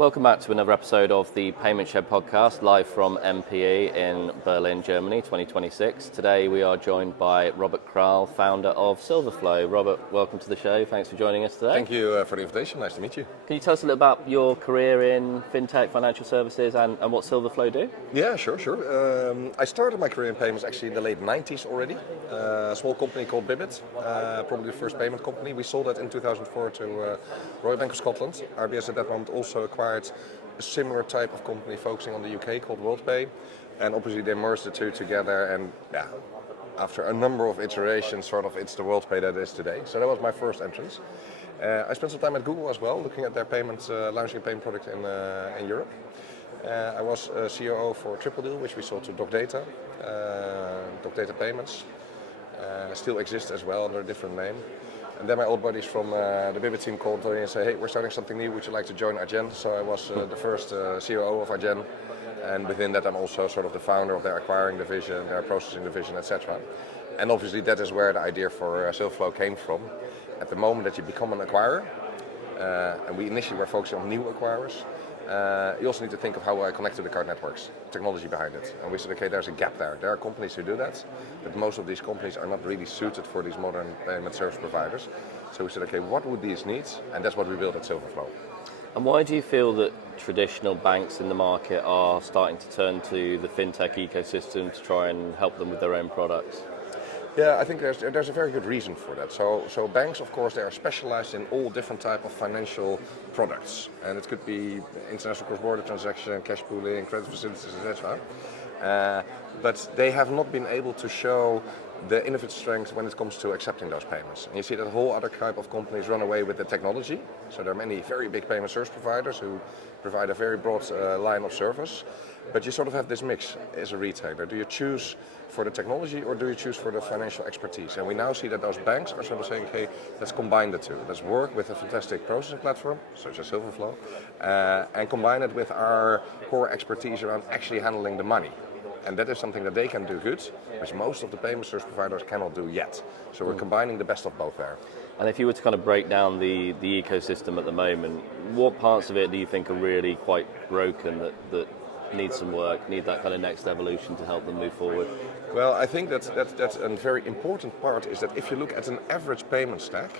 Welcome back to another episode of the Payment Shed podcast, live from MPE in Berlin, Germany, 2026. Today we are joined by Robert Kraal, founder of Silverflow. Robert, welcome to the show. Thanks for joining us today. Thank you for the invitation. Nice to meet you. Can you tell us a little about your career in fintech, financial services, and what Silverflow do? Yeah, sure. I started my career in payments actually in the late 90s already. A small company called Bibit, probably the first payment company. We sold that in 2004 to Royal Bank of Scotland. RBS at that moment also acquired a similar type of company focusing on the UK called WorldPay, and obviously they merged the two together, and after a number of iterations, it's the WorldPay that it is today. So that was my first entrance. I spent some time at Google as well, looking at their payments, launching a payment product in Europe. I was COO for Triple Deal, which we sold to DocData. DocData Payments still exists as well under a different name. And then my old buddies from the Bibit team called me and said, hey, we're starting something new, would you like to join Argen? So I was the first COO of Argen, and within that I'm also sort of the founder of their acquiring division, their processing division, etc. And obviously that is where the idea for Silverflow came from. At the moment that you become an acquirer, and we initially were focusing on new acquirers, you also need to think of how I connect to the card networks, technology behind it. And we said, okay, there's a gap there. There are companies who do that, but most of these companies are not really suited for these modern payment service providers. So we said, okay, what would these need? And that's what we built at Silverflow. And why do you feel that traditional banks in the market are starting to turn to the fintech ecosystem to try and help them with their own products? Yeah, I think there's a very good reason for that. So banks, of course, they are specialized in all different type of financial products, and it could be international cross-border transaction, cash pooling, credit facilities, etc. But they have not been able to show the innovative strength when it comes to accepting those payments. And you see that a whole other type of companies run away with the technology. So there are many very big payment service providers who provide a very broad line of service. But you sort of have this mix as a retailer. Do you choose for the technology or do you choose for the financial expertise? And we now see that those banks are sort of saying, okay, let's combine the two. Let's work with a fantastic processing platform, such as Silverflow, and combine it with our core expertise around actually handling the money. And that is something that they can do good, which most of the payment service providers cannot do yet. So we're combining the best of both there. And if you were to kind of break down the ecosystem at the moment, what parts of it do you think are really quite broken that need some work, need that kind of next evolution to help them move forward? Well, I think that's a very important part is that if you look at an average payment stack,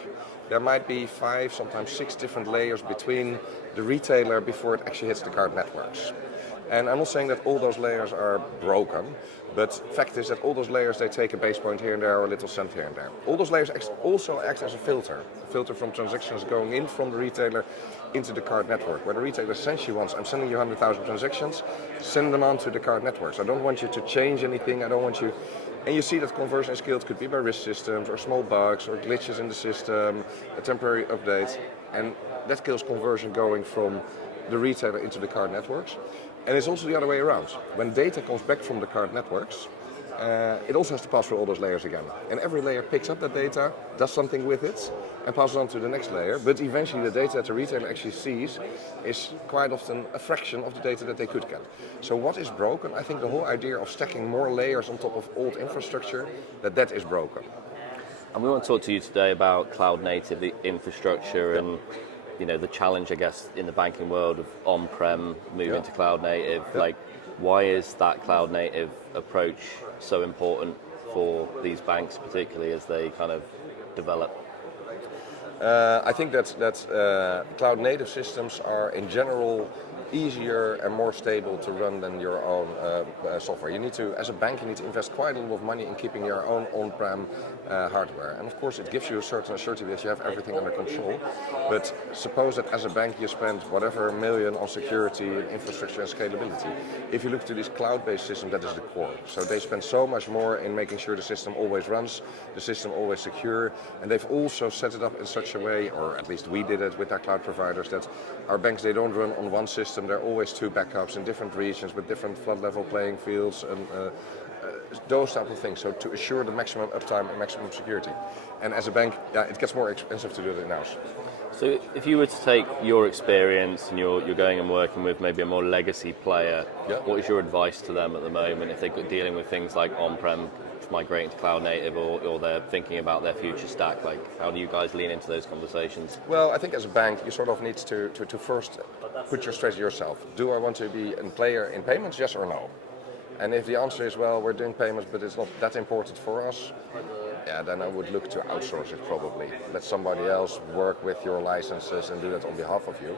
there might be 5, sometimes 6 different layers between the retailer before it actually hits the card networks. And I'm not saying that all those layers are broken, but fact is that all those layers, they take a base point here and there or a little cent here and there. All those layers also act as a filter from transactions going in from the retailer into the card network, where the retailer essentially wants, I'm sending you 100,000 transactions, send them on to the card networks. I don't want you to change anything, I don't want you... And you see that conversion is scaled could be by risk systems or small bugs or glitches in the system, a temporary update, and that kills conversion going from the retailer into the card networks. And it's also the other way around. When data comes back from the card networks, it also has to pass through all those layers again. And every layer picks up that data, does something with it, and passes on to the next layer. But eventually the data that the retailer actually sees is quite often a fraction of the data that they could get. So what is broken? I think the whole idea of stacking more layers on top of old infrastructure, that is broken. And we want to talk to you today about cloud native infrastructure and the challenge, I guess, in the banking world of on-prem moving to cloud native. Like, why is that cloud native approach so important for these banks, particularly as they kind of develop? I think that cloud native systems are in general easier and more stable to run than your own software. You need to, as a bank, you need to invest quite a lot of money in keeping your own on-prem hardware. And of course it gives you a certain assurance that you have everything under control. But suppose that as a bank you spend whatever million on security, infrastructure and scalability. If you look to these cloud-based systems, that is the core. So they spend so much more in making sure the system always runs, the system always secure, and they've also set it up in such a way, or at least we did it with our cloud providers, that our banks, they don't run on one system. There are always 2 backups in different regions with different flood level playing fields and those type of things. So to assure the maximum uptime and maximum security. And as a bank, it gets more expensive to do it in-house. So if you were to take your experience and you're going and working with maybe a more legacy player, what is your advice to them at the moment if they're dealing with things like on-prem that's migrating to cloud native or they're thinking about their future stack? Like, how do you guys lean into those conversations? Well, I think as a bank, you sort of need to first put your strategy yourself. Do I want to be a player in payments, yes or no? And if the answer is, well, we're doing payments, but it's not that important for us, yeah, then I would look to outsource it probably. Let somebody else work with your licenses and do that on behalf of you.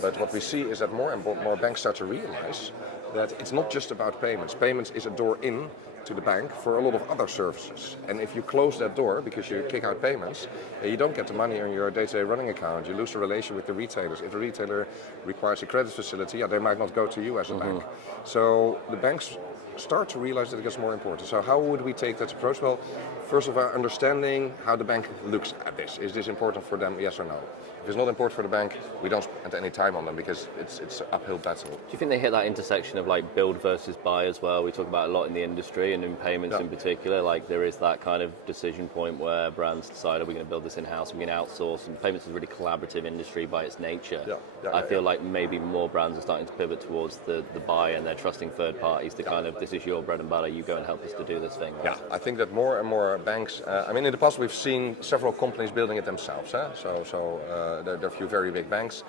But what we see is that more and more banks start to realize that it's not just about payments. Payments is a door in to the bank for a lot of other services. And if you close that door because you kick out payments, you don't get the money on your day-to-day running account. You lose the relation with the retailers. If the retailer requires a credit facility, they might not go to you as a bank. So the banks start to realize that it gets more important. So how would we take that approach? Well, first of all, understanding how the bank looks at this. Is this important for them, yes or no? If it's not important for the bank, we don't spend any time on them because it's an uphill battle. Do you think they hit that intersection of like build versus buy as well? We talk about a lot in the industry and in payments in particular. Like there is that kind of decision point where brands decide, are we going to build this in-house, are we going to outsource? And payments is a really collaborative industry by its nature. I feel like maybe more brands are starting to pivot towards the buy and they're trusting third parties to kind of, this is your bread and butter, you go and help us to do this thing. Right? Yeah, I think that more and more banks, in the past we've seen several companies building it themselves. There are a few very big banks.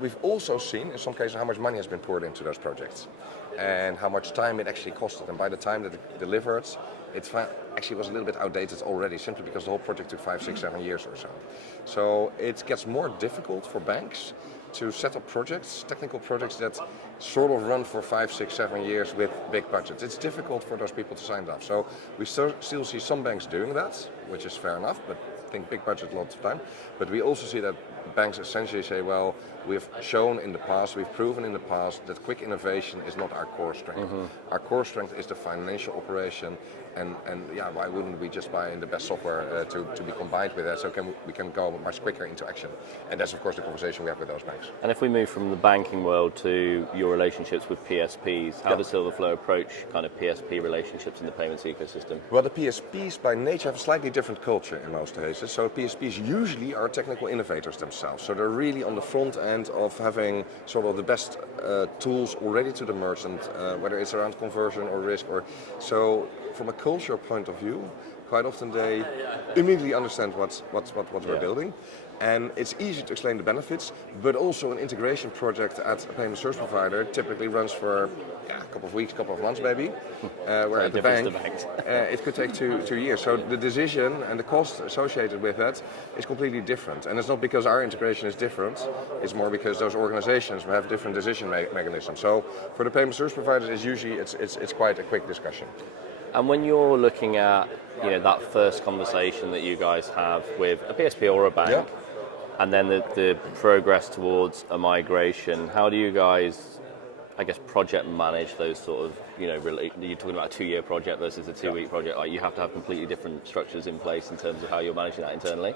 We've also seen, in some cases, how much money has been poured into those projects and how much time it actually costed. And by the time that it delivered, it actually was a little bit outdated already, simply because the whole project took 5, 6, 7 years or so. So it gets more difficult for banks to set up projects, technical projects that sort of run for 5, 6, 7 years with big budgets. It's difficult for those people to sign it up. So we still see some banks doing that, which is fair enough, but I think big budget lots of time. But we also see that banks essentially say, well, we've shown in the past, we've proven in the past that quick innovation is not our core strength. Our core strength is the financial operation, and why wouldn't we just buy in the best software to be combined with that, so we can go much quicker into action. And that's of course the conversation we have with those banks. And if we move from the banking world to your relationships with PSPs, how does Silverflow approach kind of PSP relationships in the payments ecosystem? Well, the PSPs by nature have a slightly different culture in most cases. So PSPs usually are technical innovators themselves. So they're really on the front end of having sort of the best tools already to the merchant, whether it's around conversion or risk. So from a cultural point of view, quite often they immediately understand what we're building. And it's easy to explain the benefits, but also an integration project at a payment service provider typically runs for a couple of weeks, couple of months maybe, where at the bank it could take two years. So the decision and the cost associated with that is completely different. And it's not because our integration is different, it's more because those organizations have different decision mechanisms. So for the payment service providers, it's quite a quick discussion. And when you're looking at that first conversation that you guys have with a PSP or a bank, and then the progress towards a migration, how do you guys, I guess, project manage those sort of, you're talking about a 2-year project versus a 2-week project, like you have to have completely different structures in place in terms of how you're managing that internally?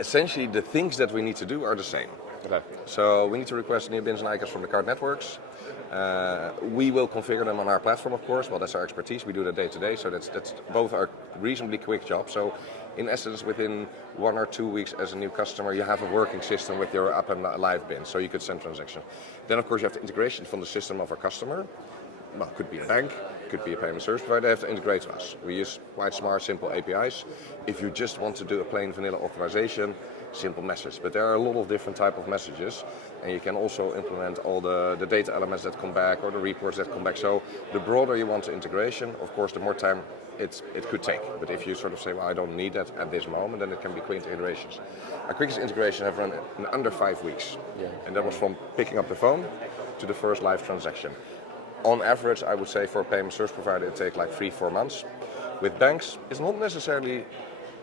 Essentially, the things that we need to do are the same. Okay. So we need to request new bins and icons from the card networks. We will configure them on our platform, of course. Well, that's our expertise. We do that day to day, so that's both are reasonably quick jobs. So, in essence, within 1 or 2 weeks as a new customer, you have a working system with your up and live bin, so you could send transactions. Then, of course, you have the integration from the system of our customer. Well, could be a bank, could be a payment service provider. They have to integrate to us. We use quite smart, simple APIs. If you just want to do a plain vanilla authorization, simple message. But there are a lot of different type of messages, and you can also implement all the data elements that come back or the reports that come back. So the broader you want the integration, of course, the more time it could take. But if you sort of say, well, I don't need that at this moment, then it can be quick integrations. Our quickest integration have run in under 5 weeks. And that was from picking up the phone to the first live transaction. On average, I would say for a payment service provider, it takes like 3-4 months. With banks, it's not necessarily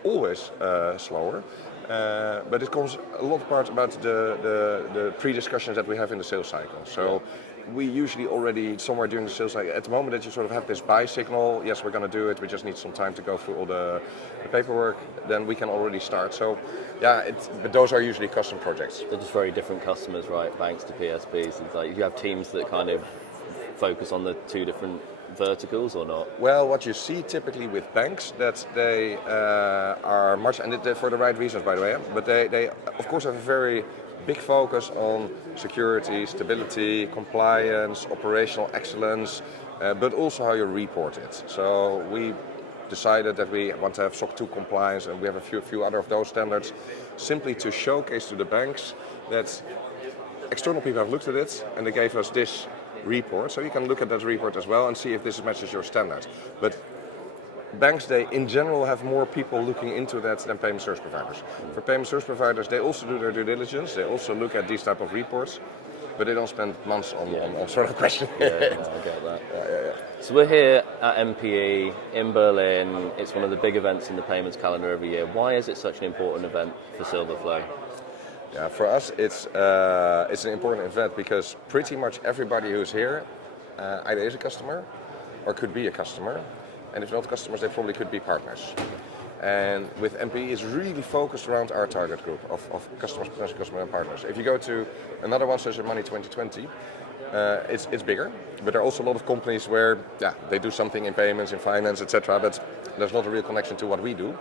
always slower, but it comes a lot part about the pre-discussions that we have in the sales cycle. So we usually already somewhere during the sales cycle, at the moment that you sort of have this buy signal, yes, we're going to do it, we just need some time to go through all the paperwork, then we can already start. So but those are usually custom projects. They're just very different customers, right? Banks to PSPs. It's like you have teams that kind of focus on the two different verticals or not? Well, what you see typically with banks, that they are much, and for the right reasons by the way, but they of course have a very big focus on security, stability, compliance, operational excellence, but also how you report it. So we decided that we want to have SOC 2 compliance, and we have a few other of those standards, simply to showcase to the banks that external people have looked at it and they gave us this report. So you can look at that report as well and see if this matches your standard. But banks, they in general have more people looking into that than payment service providers. For payment service providers, they also do their due diligence, they also look at these type of reports, but they don't spend months on sort of questioning. I get that. So we're here at MPE in Berlin. It's one of the big events in the payments calendar every year. Why is it such an important event for Silverflow? Yeah, for us it's an important event because pretty much everybody who's here either is a customer or could be a customer, and if not customers, they probably could be partners. And with MPE, it's really focused around our target group of customers, potential customers and partners. If you go to another one such as Money 2020, it's bigger, but there are also a lot of companies where they do something in payments, in finance, etc., but there's not a real connection to what we do.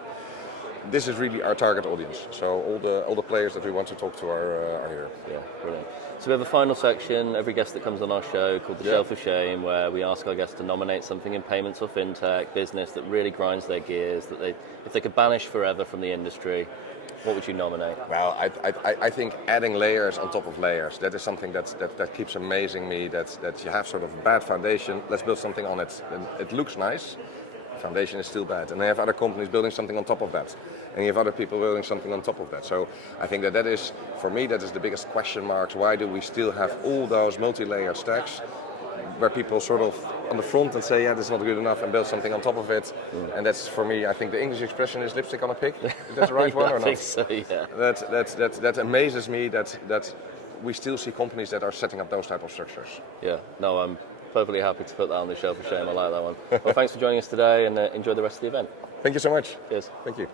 This is really our target audience. So all the players that we want to talk to are here. Yeah, brilliant. So we have a final section, every guest that comes on our show, called the Shelf of Shame, where we ask our guests to nominate something in payments or fintech, business that really grinds their gears, that if they could banish forever from the industry, what would you nominate? Well, I think adding layers on top of layers, that is something that keeps amazing me, that you have sort of a bad foundation, let's build something on it. And it looks nice, foundation is still bad, and they have other companies building something on top of that, and you have other people building something on top of that. So I think that is, for me, that is the biggest question marks. Why do we still have all those multi-layered stacks where people sort of on the front and say, this is not good enough, and build something on top of it? And that's, for me, I think the English expression is lipstick on a pig. Is that the right one or not? I think so, yeah. That amazes me that we still see companies that are setting up those type of structures. Yeah, no, I'm perfectly happy to put that on the Shelf of Shame. I like that one. Well, thanks for joining us today, and enjoy the rest of the event. Thank you so much. Cheers. Thank you.